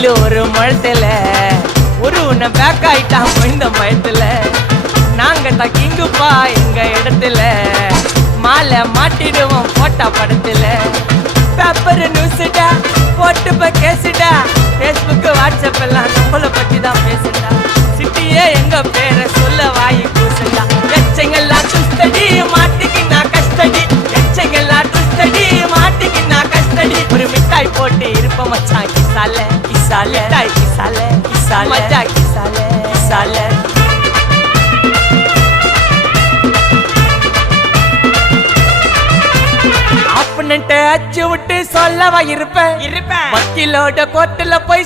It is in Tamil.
வெயில் ஒரு முழத்துல ஒரு உன்னை பேக் ஆயிட்டான் இந்த மயத்துல. நாங்க தக்கிங்குப்பா எங்க இடத்துல மாலை மாட்டிடுவோம் போட்டா படத்துல. பேப்பர் நியூஸ்டா போட்டு கேசுடா பேஸ்புக் வாட்ஸ்அப் எல்லாம் நம்மளை பத்தி தான் பேசுடா. சிட்டியே எங்க பேரை சொல்ல வாய் பூசுடா. எச்சங்கெல்லாம் டுஸ்டடி மாட்டிக்கின்னா கஸ்டடி. எச்சங்கெல்லாம் டுஸ்டடி மாட்டிக்கின்னா கஸ்டடி. ஒரு மிட்டாய் போட்டு இருப்ப மச்சான் கிசால கிசால மிட்டாய் கிசால கிசால மச்சா கிசால கிசால. ஆப்பனன்ட்ட அச்சு விட்டு சொல்லவா இருப்பேன் வக்கீலோட கோர்ட்டுல போய்